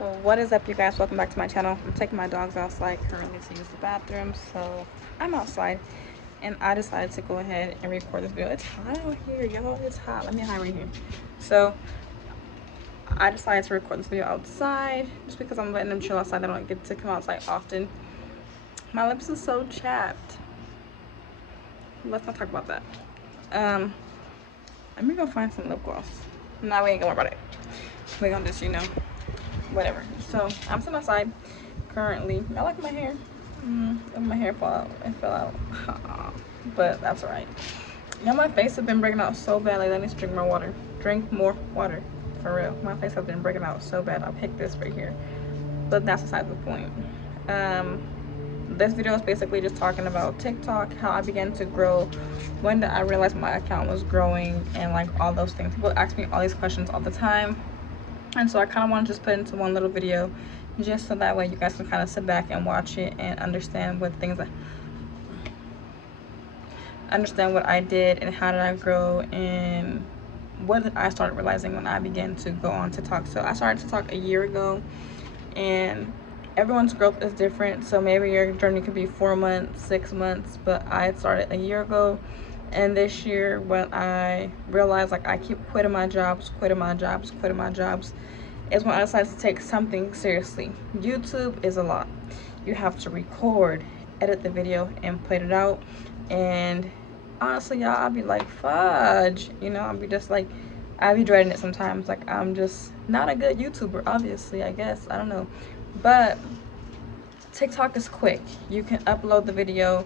Well, what is up, you guys? Welcome back to my channel. I'm taking my dogs outside currently to use the bathroom, so I'm outside and I decided to go ahead and record this video. It's hot out here, y'all. It's hot. Let me hide right here. So I decided to record this video outside just because I'm letting them chill outside. They don't get to come outside often. My lips are so chapped. Let's not talk about that. Let me go find some lip gloss. No, we ain't gonna worry about it. We're gonna just, whatever. So I'm sitting outside currently. I like my hair. My hair fell out. It fell out. But that's alright. My face has been breaking out so bad. Like, I need to drink more water. Drink more water. For real. My face has been breaking out so bad. I'll pick this right here. But that's beside the point. This video is basically just talking about TikTok, how I began to grow, when did I realize my account was growing, and like all those things. People ask me all these questions all the time, and so I kind of want to just put into one little video just so that way you guys can kind of sit back and watch it and understand what I did and how did I grow and what did I start realizing when I began to go on TikTok. So I started TikTok a year ago, and everyone's growth is different. So maybe your journey could be 4 months, 6 months, but I started a year ago. And this year, when I realized like I keep quitting my jobs, is when I decided to take something seriously. YouTube is a lot. You have to record, edit the video, and put it out. And honestly, y'all, I'll be like, fudge. I'll be just like, I'll be dreading it sometimes. Like, I'm just not a good YouTuber, obviously, I guess. I don't know. But TikTok is quick. You can upload the video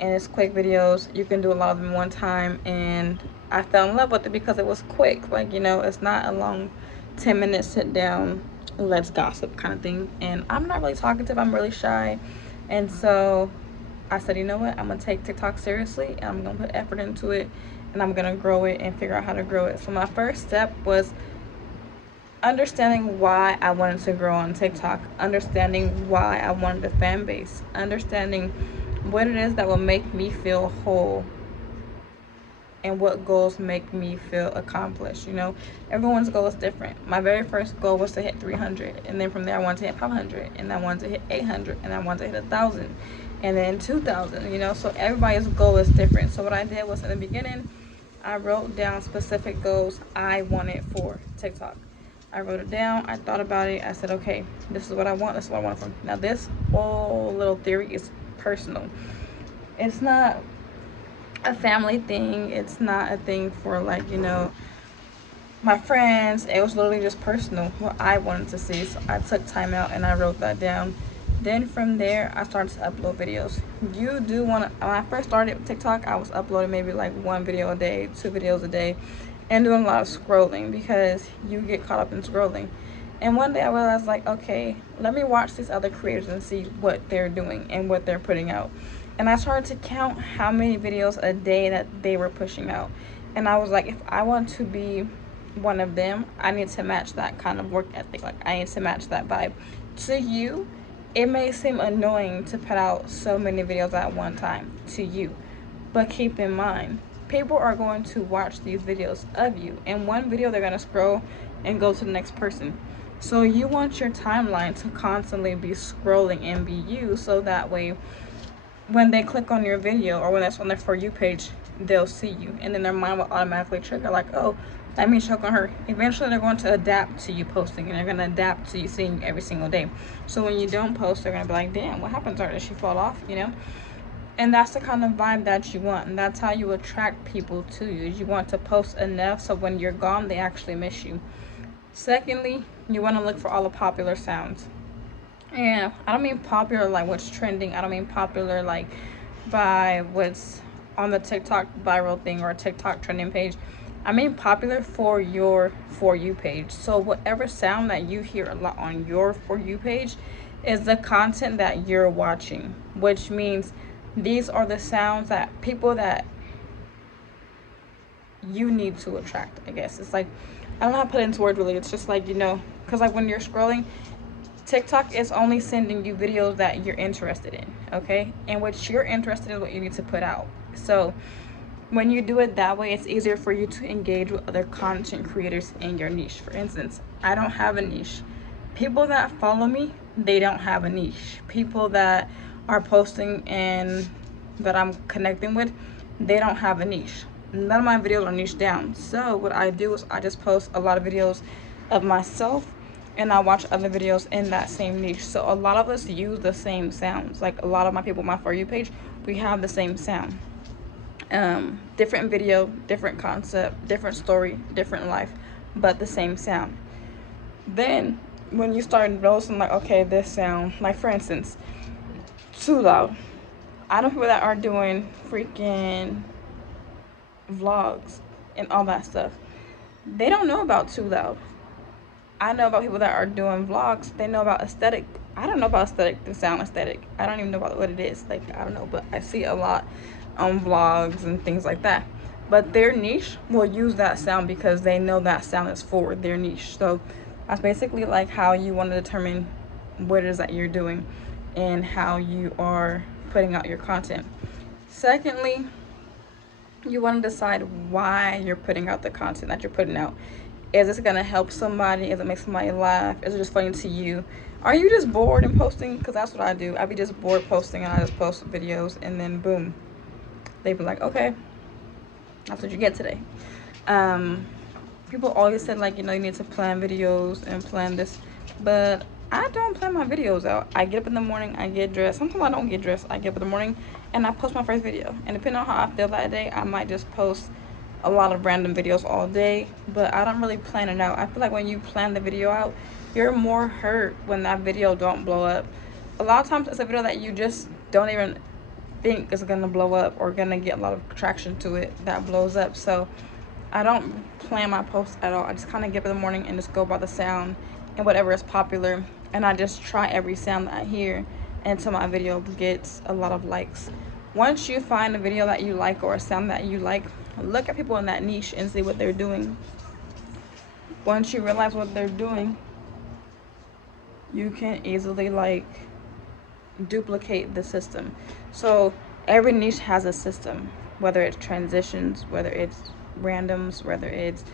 and it's quick videos. You can do a lot of them in one time, and I fell in love with it because it was quick. Like, it's not a long 10-minute sit down, let's gossip kind of thing. And I'm not really talkative. I'm really shy. And so I said, you know what? I'm going to take TikTok seriously, and I'm going to put effort into it, and I'm going to grow it and figure out how to grow it. So my first step was understanding why I wanted to grow on TikTok, understanding why I wanted a fan base, understanding what it is that will make me feel whole and what goals make me feel accomplished. Everyone's goal is different. My very first goal was to hit 300, and then from there I wanted to hit 500, and I wanted to hit 800, and I wanted to hit 1,000, and then 2,000. So everybody's goal is different. So what I did was, in the beginning, I wrote down specific goals I wanted for TikTok. I wrote it down. I thought about it. I said, okay, this is what I want. This is what I want from. Now, this whole little theory is personal. It's not a family thing. It's not a thing for, like, my friends. It was literally just personal, what I wanted to see. So I took time out and I wrote that down. Then from there, I started to upload videos. You do want to, when I first started TikTok, I was uploading maybe like 1 video a day, 2 videos a day, and doing a lot of scrolling because you get caught up in scrolling. And one day I realized, like, okay, let me watch these other creators and see what they're doing and what they're putting out. And I started to count how many videos a day that they were pushing out. And I was like, if I want to be one of them, I need to match that kind of work ethic. Like, I need to match that vibe. To you, it may seem annoying to put out so many videos at one time, to you. But keep in mind, people are going to watch these videos of you. In one video, they're going to scroll and go to the next person. So you want your timeline to constantly be scrolling and be you, so that way when they click on your video or when that's on their For You page, they'll see you, and then their mind will automatically trigger like, oh, that means choke on her. Eventually they're going to adapt to you posting, and they're going to adapt to you seeing you every single day. So when you don't post, they're going to be like, damn, what happened to her? Did she fall off? And that's the kind of vibe that you want, and that's how you attract people to you. You want to post enough so when you're gone, they actually miss you. Secondly, you want to look for all the popular sounds. And I don't mean popular like what's trending. I don't mean popular like by what's on the TikTok viral thing or TikTok trending page. I mean popular for your For You page. So whatever sound that you hear a lot on your For You page is the content that you're watching, which means these are the sounds that people that you need to attract, I guess. It's like, I don't know how to put it into words really. It's just like, because like when you're scrolling, TikTok is only sending you videos that you're interested in, okay? And what you're interested in is what you need to put out. So when you do it that way, it's easier for you to engage with other content creators in your niche. For instance, I don't have a niche. People that follow me, they don't have a niche. People that are posting and that I'm connecting with, they don't have a niche. None of my videos are niche down. So what I do is I just post a lot of videos of myself, and I watch other videos in that same niche. So a lot of us use the same sounds. Like a lot of my people, my For You page, we have the same sound. Different video, different concept, different story, different life, but the same sound. Then when you start noticing, like, okay, this sound, like for instance, too loud. I know people that are doing freaking vlogs and all that stuff. They don't know about too loud. I know about people that are doing vlogs. They know about aesthetic. I don't know about aesthetic, the sound aesthetic. I don't even know about what it is. Like, I don't know, but I see a lot on vlogs and things like that. But their niche will use that sound because they know that sound is for their niche. So that's basically like how you want to determine what it is that you're doing and how you are putting out your content. Secondly, you want to decide why you're putting out the content that you're putting out. Is this going to help somebody? Is it make somebody laugh? Is it just funny to you? Are you just bored and posting? Because that's what I do. I be just bored posting, and I just post videos, and then boom, they be like, okay, that's what you get today. People always said, like, you know, you need to plan videos and plan this, but I don't plan my videos out. I get up in the morning, I get dressed. Sometimes I don't get dressed. I get up in the morning and I post my first video. And depending on how I feel that day, I might just post a lot of random videos all day, but I don't really plan it out. I feel like when you plan the video out, you're more hurt when that video don't blow up. A lot of times it's a video that you just don't even think is gonna blow up or gonna get a lot of traction to it that blows up. So I don't plan my posts at all. I just kind of get up in the morning and just go by the sound and whatever is popular, and I just try every sound that I hear until my video gets a lot of likes. Once you find a video that you like or a sound that you like, look at people in that niche and see what they're doing. Once you realize what they're doing, you can easily like duplicate the system. So every niche has a system, whether it's transitions, whether it's randoms, whether it's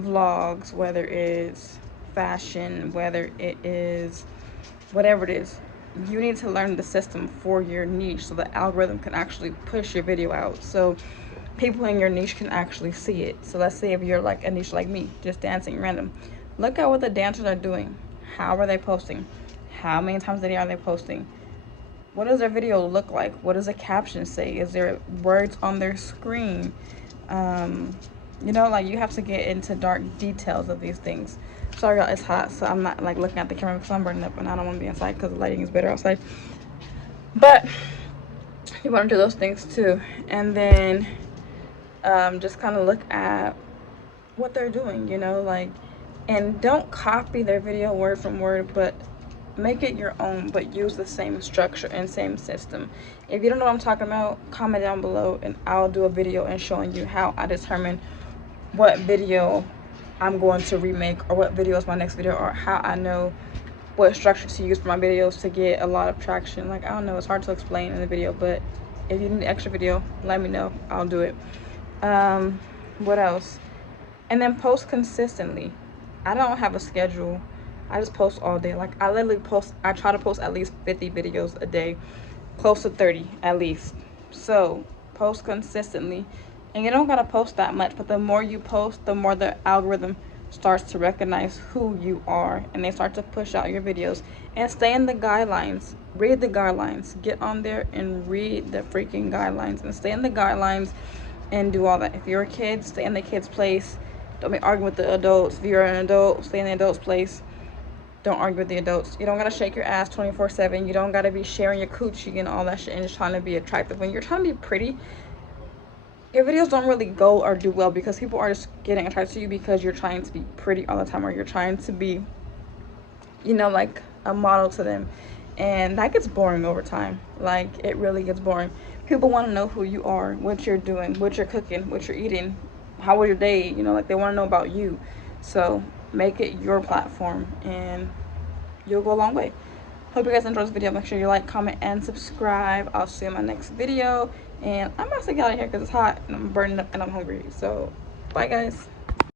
vlogs, whether it's fashion, whether it is whatever it is. You need to learn the system for your niche so the algorithm can actually push your video out, so people in your niche can actually see it. So let's say if you're like a niche like me, just dancing random, look at what the dancers are doing. How are they posting? How many times a day are they posting? What does their video look like? What does the caption say? Is there words on their screen? You know, like, you have to get into dark details of these things. Sorry y'all, it's hot, so I'm not like looking at the camera because I'm burning up and I don't want to be inside because the lighting is better outside. But you want to do those things too, and then just kind of look at what they're doing, you know, like, and don't copy their video word from word, but make it your own, but use the same structure and same system. If you don't know what I'm talking about, comment down below and I'll do a video and showing you how I determine what video I'm going to remake or what video is my next video, or how I know what structure to use for my videos to get a lot of traction. Like, I don't know, it's hard to explain in the video, but if you need an extra video, let me know, I'll do it. What else? And then post consistently. I don't have a schedule. I just post all day. Like, I literally post, I try to post at least 50 videos a day, close to 30 at least. So post consistently, and you don't gotta post that much, but the more you post, the more the algorithm starts to recognize who you are, and they start to push out your videos. And stay in the guidelines. Read the guidelines. Get on there and read the freaking guidelines, and stay in the guidelines and do all that. If you're a kid, stay in the kid's place. Don't be arguing with the adults. If you're an adult, stay in the adult's place. Don't argue with the adults. You don't gotta shake your ass 24/7. You don't gotta be sharing your coochie and all that shit and just trying to be attractive. When you're trying to be pretty, your videos don't really go or do well because people are just getting attracted to you because you're trying to be pretty all the time, or you're trying to be, you know, like a model to them. And that gets boring over time. Like, it really gets boring. People want to know who you are, what you're doing, what you're cooking, what you're eating, how was your day, you know, like, they want to know about you. So make it your platform and you'll go a long way. Hope you guys enjoyed this video. Make sure you like, comment, and subscribe. I'll see you in my next video, and I'm about to get out of here because it's hot and I'm burning up and I'm hungry. So bye guys.